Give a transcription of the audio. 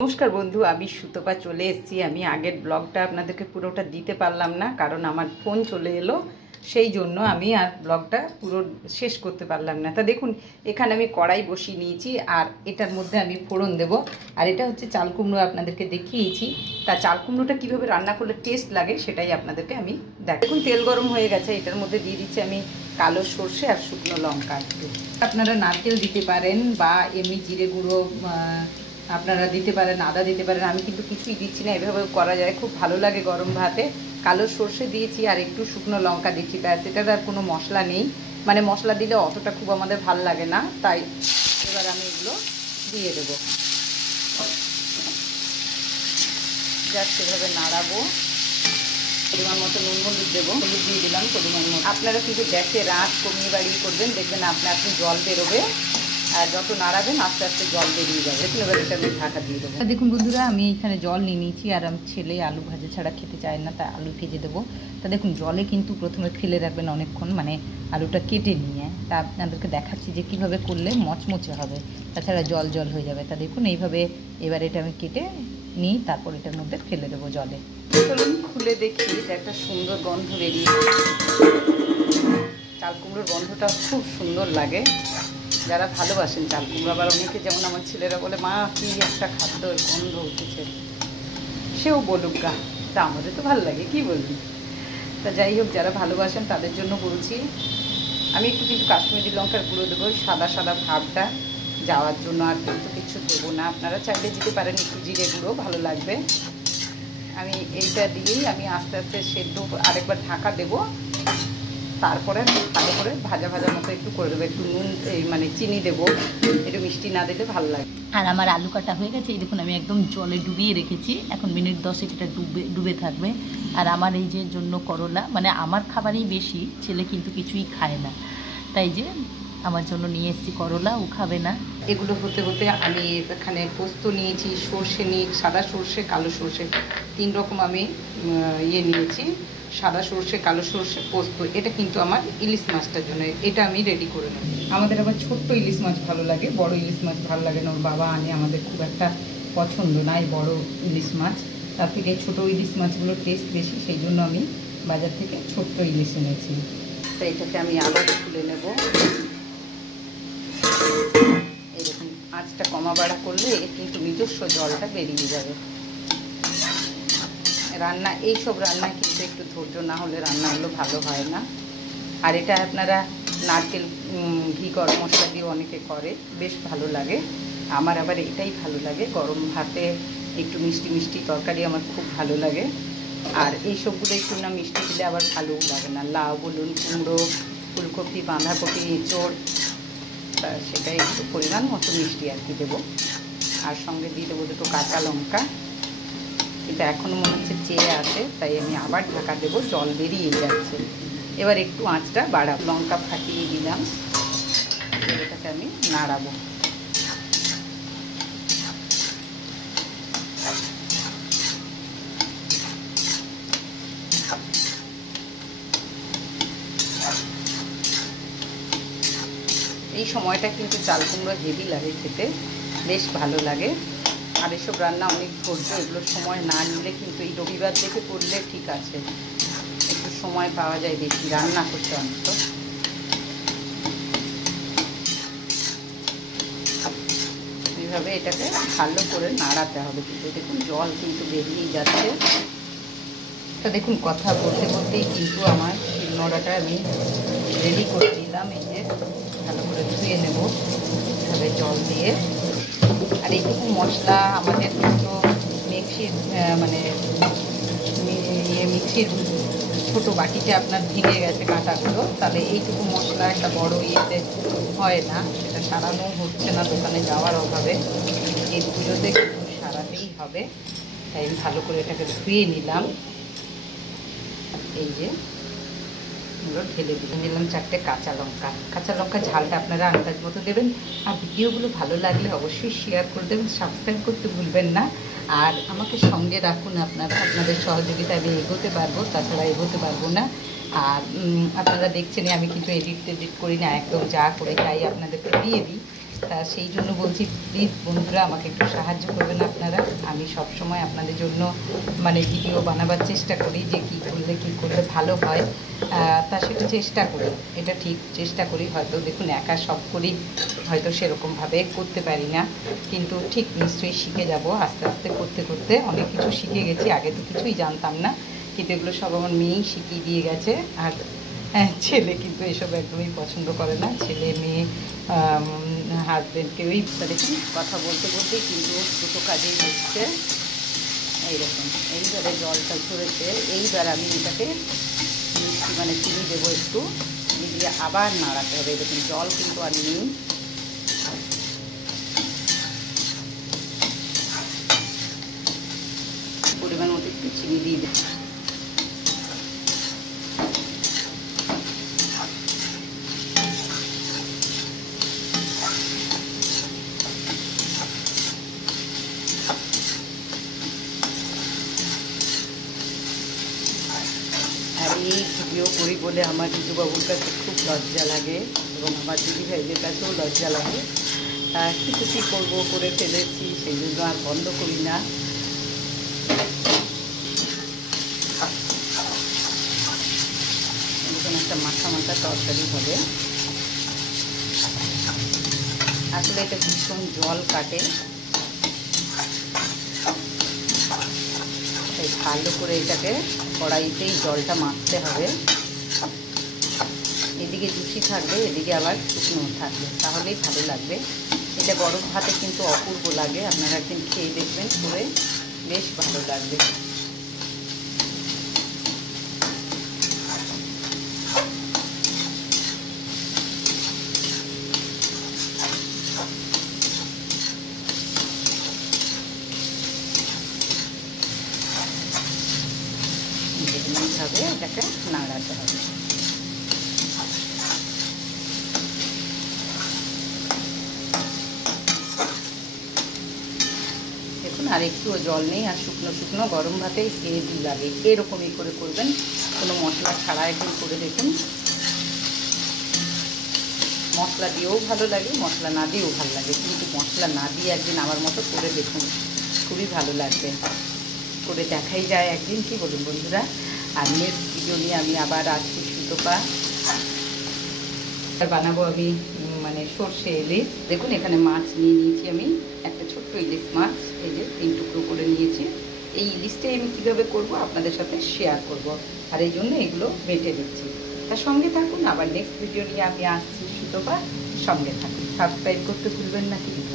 নমস্কার বন্ধু, আমি সুতপা চলে এসেছি। আমি আগের ব্লগটা আপনাদেরকে পুরোটা দিতে পারলাম না, কারণ আমার ফোন চলে এলো, সেই জন্য আমি আর ব্লগটা পুরো শেষ করতে পারলাম না। তা দেখুন, এখানে আমি কড়াই বসিয়ে নিয়েছি আর এটার মধ্যে আমি ফোড়ন দেব। আর এটা হচ্ছে চাল কুমড়ো, আপনাদেরকে দেখিয়েছি। তা চাল কুমড়োটা কীভাবে রান্না করলে টেস্ট লাগে সেটাই আপনাদেরকে আমি দেখুন। তেল গরম হয়ে গেছে, এটার মধ্যে দিয়ে দিচ্ছি আমি কালো সর্ষে আর শুকনো লঙ্কা। আপনারা নারকেল দিতে পারেন বা এমনি জিরে গুঁড়ো আপনারা দিতে পারেন, আদা দিতে পারেন। আমি কিন্তু কিছুই দিচ্ছি না, এভাবেও করা যায়, খুব ভালো লাগে গরম ভাতে। কালো সর্ষে দিয়েছি আর একটু শুকনো লঙ্কা দিচ্ছি, ব্যাস। এটার আর কোনো মশলা নেই, মানে মশলা দিলে অতটা খুব আমাদের ভাল লাগে না, তাই এবার আমি এগুলো দিয়ে দেবো। জাস্ট এভাবে নাড়াবো। পরিমাণ মতো নুন হলুদ দেবো, হলুদ দিয়ে দিলাম পরিমাণ মতো। আপনারা কিন্তু গ্যাসের আঁচ কমিয়ে বাড়িয়ে করবেন, দেখবেন আপনি জল বেরোবে, আর যত নাড়াবেন আস্তে আস্তে জল বেরিয়ে যাবে। দেখুন এবার এটা আমি ঢাকা দিয়ে দেবো। দেখুন বন্ধুরা, আমি এখানে জল নিয়ে নিয়েছি, আর আমি ছেলে আলু ভাজা ছাড়া খেতে চায় না, তাই আলু ভেজে দেবো। তা দেখুন, জলে কিন্তু প্রথমে ফেলে রাখবেন অনেকক্ষণ, মানে আলুটা কেটে নিয়ে। তা আপনাদেরকে দেখাচ্ছি যে কীভাবে করলে মচমচে হবে, তাছাড়া জল জল হয়ে যাবে। তা দেখুন এইভাবে এবার এটা আমি কেটে নিই, তারপর এটার মধ্যে ফেলে দেবো জলে। চলুন খুলে দেখি, এটা একটা সুন্দর গন্ধ বেরিয়ে, চাল কুমড়োর গন্ধটা খুব সুন্দর লাগে। যারা ভালোবাসেন চাল কুমড়ো, আবার অনেকে যেমন আমার ছেলেরা বলে, মা কি একটা খাদ্যের গন্ধ উঠেছে, সেও বলুক গা, তা আমাদের তো ভালো লাগে, কি বলবি। তা যাই হোক, যারা ভালোবাসেন তাদের জন্য বলছি। আমি একটু কিন্তু কাশ্মীরি লঙ্কার গুঁড়ো দেবো, সাদা সাদা ভাবটা যাওয়ার জন্য, আর কিন্তু কিছু দেবো না। আপনারা চাইলে দিতে পারেন একটু জিরে গুঁড়ো, ভালো লাগবে। আমি এইটা দিয়েই আমি আস্তে আস্তে সেদ্ধ, আরেকবার ঢাকা দেবো, তারপরে ভালো করে ভাজা ভাজা মতো একটু করে দেবো। একটু নুন, মানে চিনি দেবো, একটু মিষ্টি না দিলে ভালো লাগে। আর আমার আলু কাটা হয়ে গেছে, এই দেখুন আমি একদম জলে ডুবিয়ে রেখেছি, এখন মিনিট 10 এটা ডুবে থাকবে। আর আমার এই যে জন্য করলা, মানে আমার খাবারই বেশি, ছেলে কিন্তু কিছুই খায় না, তাই যে আমার জন্য নিয়ে এসেছি করলা, ও খাবে না। এগুলো হতে হতে আমি এখানে পোস্ত নিয়েছি, সর্ষে নিয়ে, সাদা সর্ষে কালো সর্ষে, 3 রকম আমি নিয়েছি। সাদা সর্ষে, কালো সর্ষে, পোস্ত। এটা কিন্তু আমার ইলিশ মাছটার জন্য, এটা আমি রেডি করে নেব। আমাদের আবার ছোট্ট ইলিশ মাছ ভালো লাগে, বড় ইলিশ মাছ ভালো লাগে না। ওর বাবা আনে, আমাদের খুব একটা পছন্দ না এই বড় ইলিশ মাছ, তার থেকে ছোটো ইলিশ মাছগুলোর টেস্ট বেশি, সেই জন্য আমি বাজার থেকে ছোট্ট ইলিশ এনেছি। তো এটাকে আমি আবার তুলে নেব। এরকম আঁচটা কমা বাড়া করলে কিন্তু নিজস্ব জলটা বেরিয়ে যাবে। রান্না, এইসব রান্না কিন্তু একটু ধৈর্য না হলে রান্নাগুলো ভালো হয় না। আর এটা আপনারা নারকেল ঘি গরম মশলা দিয়ে অনেকে করে, বেশ ভালো লাগে। আমার আবার এটাই ভালো লাগে, গরম ভাতে একটু মিষ্টি মিষ্টি তরকারি আমার খুব ভালো লাগে। আর এইসবগুলো একটু না মিষ্টি দিলে আবার ভালোও লাগে না। লাউ বলুন, কুমড়ো, ফুলকপি, বাঁধাকপি, এঁচোড়, সেটাই একটু পরিমাণ মতো মিষ্টি আর কি দেবো। আর সঙ্গে দিয়ে দেবো দুটো কাঁচা লঙ্কা। কিন্তু এখনও মনে হচ্ছে চেয়ে আছে, তাই আমি আবার ঢাকা দেবো, জল বেরিয়ে যাচ্ছে। এবার একটু আঁচটা বাড়াবো, লঙ্কা ফাটিয়ে দিলাম, এটাকে আমি নাড়াবো। এই সময়টা কিন্তু চাল কুমড়ো হেভি লাগে খেতে, বেশ ভালো লাগে। আর এসব রান্না অনেক ধৈর্য, এগুলো সময় না নিলে কিন্তু, এই রবিবার দেখে করলে ঠিক আছে, একটু সময় পাওয়া যায় বেশি রান্না করতে অন্তত। এইভাবে এটাকে ভালো করে নাড়াতে হবে। কিন্তু দেখুন জল কিন্তু বেরিয়ে যাচ্ছে। তো দেখুন, কথা বলতে বলতেই কিন্তু আমার শিলনোড়াটা আমি রেডি করে দিলাম। এই যে ভালো করে ধুয়ে নেব এভাবে জল দিয়ে। আর এইটুকু মশলা আমাদের কিন্তু মিক্সির, মানে মিক্সির ছোটো বাটিতে আপনার ভেঙে গেছে কাঁটাগুলো, তাহলে এইটুকু মশলা একটা বড় ইয়েতে হয় না, সেটা সারানো হচ্ছে না দোকানে যাওয়ার অভাবে। এই পুজোতে কিন্তু সারাতেই হবে, তাই ভালো করে এটাকে ধুয়ে নিলাম। এই যে ঢেলে দিয়ে নিলাম 4টে কাঁচা লঙ্কা। কাঁচা লঙ্কা ঝালটা আপনারা আন্দাজ মতো দেবেন। আর ভিডিওগুলো ভালো লাগলে অবশ্যই শেয়ার করে দেবেন, সাবস্ক্রাইব করতে ভুলবেন না। আর আমাকে সঙ্গে রাখুন, আপনাদের সহযোগিতা আমি এগোতে পারবো, তাছাড়া এগোতে পারবো না। আর আপনারা দেখছেন আমি কিন্তু এডিট করি না, একদম যা করে তাই আপনাদেরকে দিয়ে দিই। তা সেই জন্য বলছি প্লিজ বন্ধুরা আমাকে একটু সাহায্য করবেন আপনারা। আমি সব সময় আপনাদের জন্য মানে ভিডিও বানাবার চেষ্টা করি যে কী করলে ভালো হয়, তা সেটা চেষ্টা করি, এটা ঠিক চেষ্টা করি। হয়তো দেখুন একা সব করি, হয়তো সেরকমভাবে করতে পারি না, কিন্তু ঠিক নিশ্চয়ই শিখে যাব আস্তে আস্তে করতে করতে। অনেক কিছু শিখে গেছি, আগে তো কিছুই জানতাম না, কিন্তু এগুলো সব আমার মেয়েই শিখিয়ে দিয়ে গেছে। আর ছেলে কিন্তু এসব একদমই পছন্দ করে না, ছেলে মেয়ে হাজব্যান্ড কেউই। দেখুন কথা বলতে বলতেই কিন্তু দুটো কাজেই হচ্ছে। এইরকম এইবারে জলটা ঝরেছে, এইবার আমি এটাকে মিষ্টি মানে চিনি দেবো একটু, চিনি দিয়ে আবার নাড়াতে হবে। দেখুন জল কিন্তু আর নেই, পরিমাণ মতো একটু চিনি দিয়ে দেবো। আর এই ভিডিও করি বলে আমার রিজুবাবুর কাছে খুব লজ্জা লাগে এবং আমার দিদি ভাইদের কাছেও লজ্জা লাগে। কিছু কী করবো, করে ফেলেছি, সেই জন্য আর বন্ধ করি না। এরকম একটা মাখা মাখা তরকারি হবে। আসলে এটা ভীষণ জল কাটে, তাই ভালো করে এটাকে কড়াইতেই জলটা মাখতে হবে। এদিকে জুসি থাকবে, এদিকে আবার শুকনো থাকবে, তাহলেই ভালো লাগবে। এটা গরম ভাতে কিন্তু অপূর্ব লাগে, আপনারা একদিন খেয়ে দেখবেন, করে বেশ ভালো লাগবে। এইভাবে এটাকে নাড়াতে হবে। দেখুন আর একটুও জল নেই, আর শুকনো শুকনো গরম ভাতেই হেভি লাগে। এরকমই করে করবেন, কোনো মশলা ছাড়া একদিন করে দেখুন। মশলা দিয়েও ভালো লাগে, মশলা না দিয়েও ভালো লাগে, কিন্তু মশলা না দিয়ে একদিন আমার মতো করে দেখুন, খুবই ভালো লাগবে। করে দেখাই যায় একদিন, কি বলুন বন্ধুরা। আর নেক্সট ভিডিও নিয়ে আমি আবার আসছি। সুতপা বানাবো আমি মানে সর্ষে ইলিশ। দেখুন এখানে মাছ নিয়ে নিয়েছি আমি, একটা ছোট্ট ইলিশ মাছ, এই যে 3 টুকরো করে নিয়েছি। এই ইলিশটাই আমি কীভাবে করব আপনাদের সাথে শেয়ার করব, আর এই জন্য এগুলো বেটে দিচ্ছি। তার সঙ্গে থাকুন, আবার নেক্সট ভিডিও নিয়ে আমি আসছি। সুতপা সঙ্গে থাকুন, সাবস্ক্রাইব করতে ভুলবেন না কিন্তু।